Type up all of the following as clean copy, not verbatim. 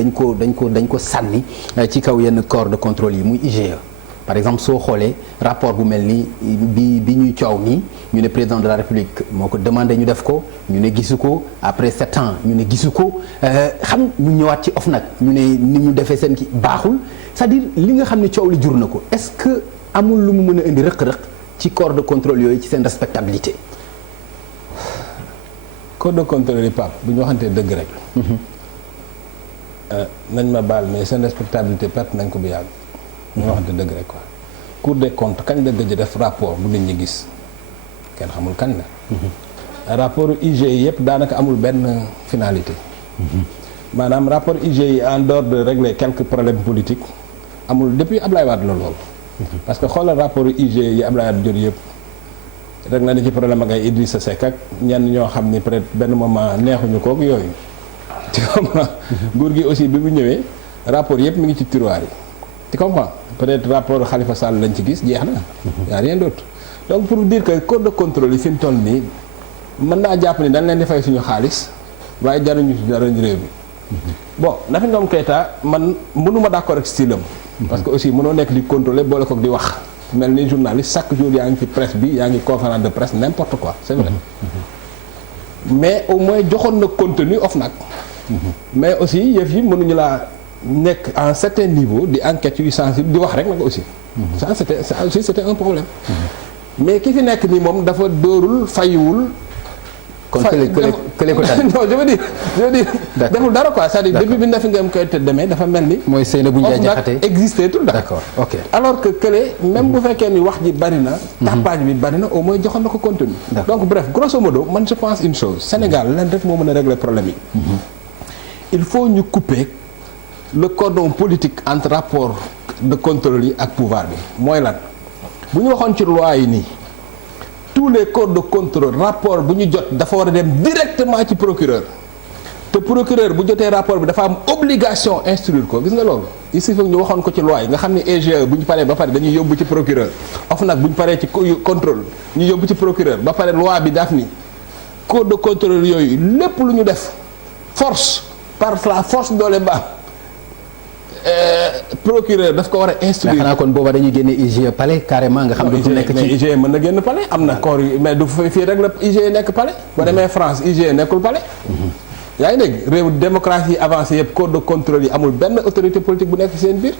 dañ ko sànni ci kaw yenn corps de contrôle yi muy IGE. par exemple soo xoolee rapport bu mel ni bi ñuy coow nii ñu ne président de la république moo ko demandé ñu def ko ñu ne gisu ko après 7 ans ñu ne gisu ko xam ñu ñëwaat ci OFNAC ñu ne ni ñu defee seen ki baaxul c'est-à-dire li nga xam ne coow li jur na ko est-ce que amul lu mu mën a indi rëq-rëq ci corps de contrôle yooyu ci seen respectabilité. corps de contrôle yi Pape bu ñu waxantee dëgg rek. nañ ma baal mais seen respectabilité perte nañ ko bu yàgg. ñu waxante dëgg rek quoi. Cour des comptes kañ la gëj a def rapport bu nit ñi gis kenn xamul kañ la. rapport IGE yëpp daanaka amul benn finalité. maanaam rapport IGE yi en dehors de régler quelques problèmes politiques amul depuis Ablaye Wade la lool. parce que xoolal rapport IGE yi Ablaye Wade jot yëpp rek na ni ci problème ak ay Idrissa Seck ak ñenn ñoo xam ni peut-être benn moment neexuñu kook yooyu. tu comprends nguur gi aussi bi mu ñëwee rapport yëpp mi ngi ci tiroir yi. tu comprends peut-être rapport Khalifa Sall lañ ci gis jeex na. y a rien d'autre donc pour dire que corps de contrôle yi fi mu toll nii mën naa jàpp ni dañ leen di fay suñu xaalis waaye jaruñu ci dara réew mi. bon Nafi Ngom Keïta man mënuma d'accord ak style am. parce que aussi mënoo nekk di contrôler boole kook di wax. mel ni journaliste chaque jour yaa ngi ci presse bi yaa ngi conférence de presse n'importe quoi c'est vrai. mais au moins joxoon na contenu OFNAC. mais aussi yëf yi mënuñu laa nekk à un certain niveau di enquête yu sensible di wax rek nag aussi. ça c'était un problème. mais ki fi nekk nii moom dafa dóorul fayiwul. kon kële ko tànn non je veux dire deful dara quoi c'est-à-dire depuis bi Nafi Ngom Keïta demee dafa mel ni. mooy Seynabou Ndiaye Diakhaté existé tout d'accord ok alors que kële même bu fekkee ni wax ji bari na. tapage bi bari na au moins joxoon na ko contenu. donc bref grosso modo man je pense une chose Sénégal leen rek moo mën a régler problème yi. il faut ñu couper le cordon politique entre rapport de contrôle yi ak pouvoir bi mooy lan bu ñu waxoon ci loi yi nii. tous les corps de contrôle rapport bu ñu jot dafa war a dem directement ci procureur te procureur bu jotee rapport bi dafa am obligation instruire ko gis nga loolu il suffit ñu waxoon ko ci loi yi nga xam ne EGE bu ñu paree ba pare dañuy yóbbu ci procureur OFNAC bu ñu paree ci contrôle ñu yóbbu ci procureur ba pare loi bi daf ni corps de contrôle yooyu lépp lu ñu def force par la force doole ba procureur daf ko war a instruire. xanaa kon booba dañuy génne IGE palais carrément nga xam. du nekk ci mais IGE mën na génn palais am na corps yu mais du fii rek la IGE nekk palais. boo demee France IGE nekkul palais. yaa ngi dégg réew démocratie yi avancé yëpp corps de contrôle yi amul benn autorité politique bu nekk ci seen biir.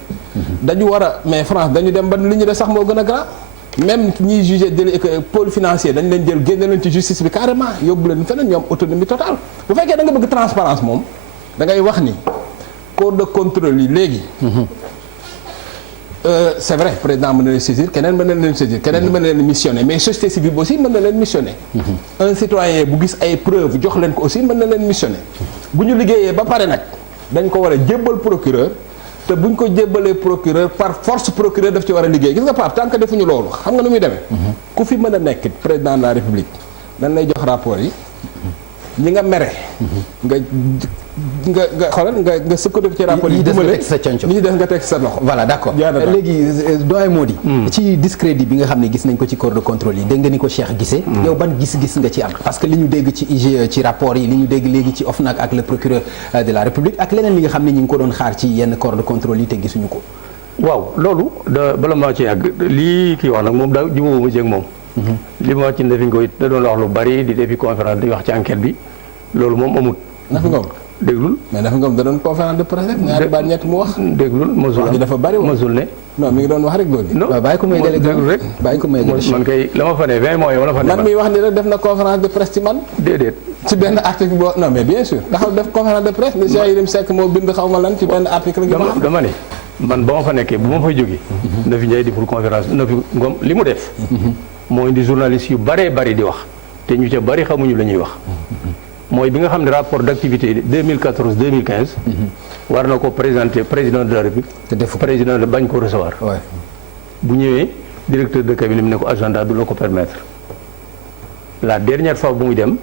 dañu war a mais France dañu dem ba li ñu def sax moo gën a grave même ñiy jugé délit pôle financier dañ leen jël génne leen ci justice bi carrément yóbbu leen feneen ñoom autonomie totale bu fekkee da nga bëgg transparence moom da ngay wax ni. corps de contrôle yi léegi. c'est vrai président mën na leen saisir keneen mën na leen saisir keneen mën na leen missionner mais société civile bi aussi mën na leen missionner. un citoyen bu gis ay preuves jox leen ko aussi mën na leen missionner. bu ñu liggéeyee ba pare nag dañ ko war a jébbal procureur te bu ñu ko jébbalee procureur par force procureur daf ci war a liggéey gis nga Pape tant que defuñu loolu xam nga nu muy demee. ku fi mën a nekk président de la république dañ lay jox rapport yi. ñi nga mere. nga xoolal nga sukkandiku ci rapport yi. li sa conco li def nga teg sa loxo. voilà d'accord léegi doyen Mody ci discrédit bi nga xam ne gis nañ ko ci corps de contrôle yi dégg nga ni ko Cheikh gisee. yow ban gis-gis nga ci am. parce que li ñu dégg ci IGE ci rapport yi li ñu dégg léegi ci OFNAC ak le procureur de la République ak leneen li nga xam ne ñu ngi ko doon xaar ci yenn corps de contrôle yi te gisuñu ko. waaw loolu bala maa ci yàgg lii kii wax nag moom daa jubóobu ci ak moom. li ma ci Nafi Ngom da doon wax lu bari di defi conférence di wax ci enquête bi loolu moom amut. Nafi Ngom déglul mais Nafi Ngom da doon conférence de presse rek ñaari baat ñett mu wax. déglul mosul wax ji dafa bari mosul ne. non mi ngi doon wax rek góor gi. non bàyyi ko may déglul rek bàyyi ko may man kay la ma fa ne 20 mois yow la fa ne man miy wax ni rek def na conférence de presse ci man. déedéet. ci benn article boo non mais bien sûr ndax def conférence de presse ne Cheikh Yérim Seck moo bind xaw ma lan ci benn article. dama ne man ba ma fa nekkee bu ma fay jógee. Nafi Ndiaye di pour conférence Nafi Ngom li mu def. moo indi journaliste yu bëree bëri di wax te ñu ca bëri xamuñu la ñuy wax. mooy bi nga xam ne rapport d'activité 2014 2015. war na ko présenter président de la République. te def président de bañ ko recevoir. bu ñëwee directeur de cabinet mi ne ko agenda du la ko permettre. la dernière fois bu muy dem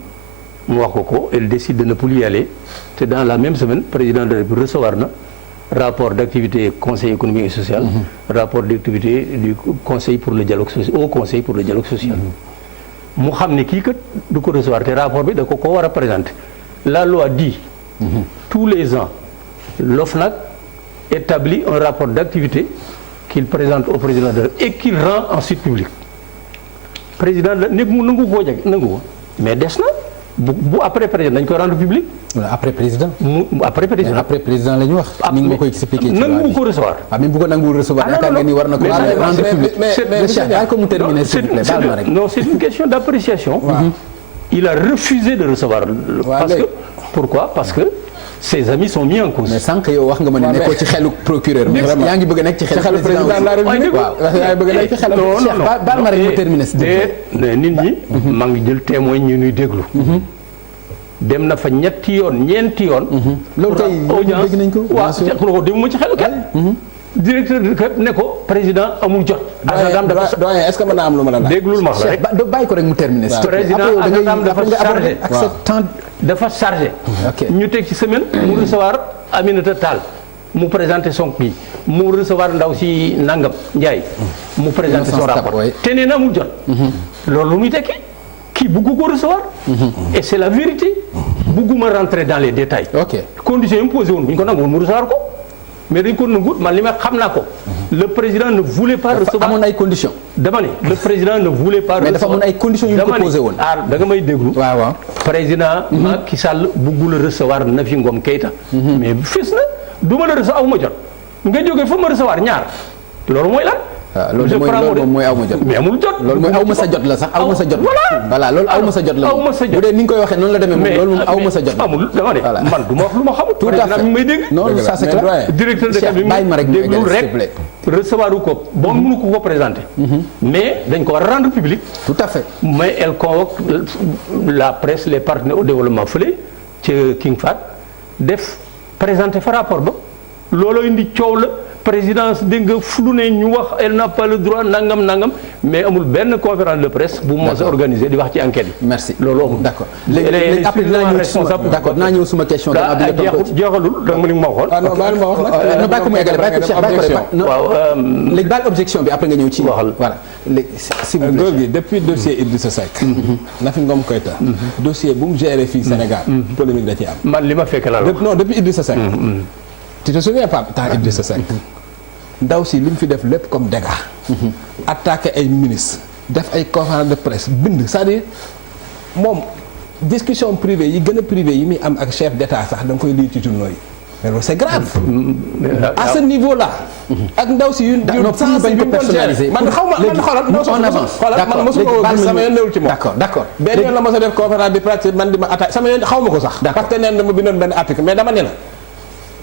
mu wax ko elle décide de ne plus y aller te dans la même semaine président de la République recevoir na rapport d'activité conseil économique et social. rapport d'activité du conseil pour le dialogue social au conseil pour le dialogue social. mu xam ne kii kat du ko recevoir te rapport bi da ko war a présenter la loi dit tous les ans l'OFNAC établit un rapport d'activité qu'il présente au président de et qu'il rend ensuite public président la nekk mu nangu koo jeg nangu ko mais des na bu après président dañ koy rendre public. après président. après président après président la ñu wax. ni nga ma koy expliqué. nangu ko recevoir. même bu ko nanguwul recevoir yaakaar nga ni war na ko rendre public. mais ko mu terminer s'il vous plaît baal ma rek. non c'est une question d'appréciation. Il a refusé de recevoir. Parce que pourquoi? Parce que ses amis sont mis en cause. mais sànq yow wax nga ma ne nekkoo ci xelu procureur. mais yaa ngi bëgg a nekk ci xelu président de la République. waaw yaa ngi bëgg a nekk ci xelu. Cheikh baal ma rek mu terminer s'il vous plaît. nit ñi. maa ngi jël témoin ñu ñuy déglu. dem na fa ñetti yoon ñeenti yoon. loolu kay dégg nañ ko. waaw ko demuma ci xelu kenn. directeur ne ko président amul jot. doyen est-ce que mën naa am lu ma la laaj. déglul ma rek bàyyi ko rek mu terminer. président dafa chargé. ñu teg ci semaine mu recevoir Aminata Tall mu présenté son kii mu recevoir ndaw si Nangam Ndiaye. mu présenté son rapport te nee na amul jot. loolu lu muy tekki kii buggu ko recevoir. et c'est la vérité. bugguma rentrer dans les détails. conditions yi mu posé woon bu ñu ko nanguwoon mu recevoir ko. mais dañ ko nangu man li ma xam naa ko. le président ne voulait pas recevoir. amoon ay conditions. dama ne le président ne voulait pas recevoir. mais dafa amoon ay conditions yu ñu ko posé woon. da nga may déglu. waaw. président Macky Sall buggul recevoir Nafi Ngom Keïta. mais fis na du ma la recevoir aw ma jot. nga jógee fa ma recevoir ñaar loolu mooy lan. loolu mooy aw ma jot. mais amul jot. loolu mooy aw ma sa jot la sax aw ma sa jot. voilà loolu aw ma sa jot la. aw ma sa jot bu dee ni nga koy waxee noonu la demee moom loolu moom aw ma sa jot la. amul dama ne man du ma wax lu ma xamul. tout à fait mi may dégg. non ça c'est clair. directeur de cabinet bàyyi ma rek mu déglul rek recevoir wu ko bon mënu ko présenter. mais dañ ko war a rendre public. tout à fait. mais elle convoque la presse les partenaires au développement fële ca King Fahd def présenter fa rapport ba looloo indi coow la. présidence dégg nga fu ne ñu wax elle n'a pas le droit nangam mais amul benn conférence de presse bu mos a organisé di wax ci enquête yi. merci loolu amul. d'accord léegi après dinaa ñëw suma d'accord dinaa ñëw suma question. jeexalul da nga ma ni ma waxoon. non bàyyi ma wax nag. bàyyi ko mu eggale bàyyi ko Cheikh bàyyi ko rek. waaw léegi baal objection bi après nga ñëw ci. waxal voilà léegi si vous góor gi depuis dossier Idrissa Seck. Nafi Ngom Keïta. dossier bu mu géré fii Sénégal. polémique da ci am. man li ma fekk la non depuis Idrissa Seck. tu te souviens pas temps Idrissa Seck. ndaw si li mu fi def lépp comme dégâts. attaqué ay ministres def ay conférence de presse bind c'est-à-dire moom discussion privée yi gën a privé yi muy am ak chef d'état sax da nga koy lire ci journaux yi mais loolu c'est grave. à ce niveau là. ak ndaw si yu sens bi mu personnalisé man xaw ma man xoolal man mosuma woo gis sama yoon newul ci moom. d'accord benn yoon la mos a def conférence de presse man di ma attaqué sama yoon xaw ma ko sax. parce que neen dama bindoon benn article mais dama ne la.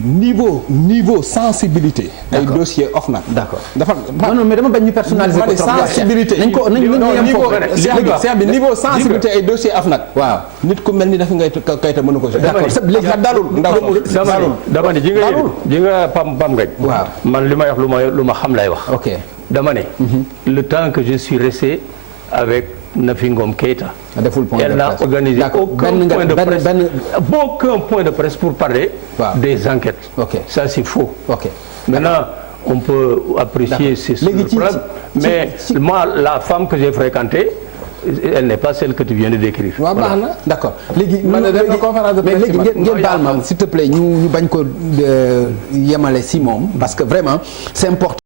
niveau sensibilité. ay dossier OFNAC. d'accord dafa non mais dama bañ ñu personnaliser ko trop. sensibilité nañ ko niveau sensibilité ay dossier OFNAC. waaw nit ku mel ni dafa ngay Keïta mënu ko. d'accord léegi dalul ndaw dama ne ji nga Pam Ngañ. waaw man li may wax lu ma xam lay wax. ok dama ne. le temps que je suis resté avec Nafi Ngom Keïta. Elle n'a organisé aucun point de presse pour parler des enquêtes. Ça c'est faux. Maintenant on peut apprécier ces problèmes, mais moi la femme que j'ai fréquentée elle n'est pas celle que tu viens de décrire. waaw baax na d'accord léegi mais léegi ngeen baal ma s'il te plaît ñu bañ ko yemale si moom parce que vraiment c'est important.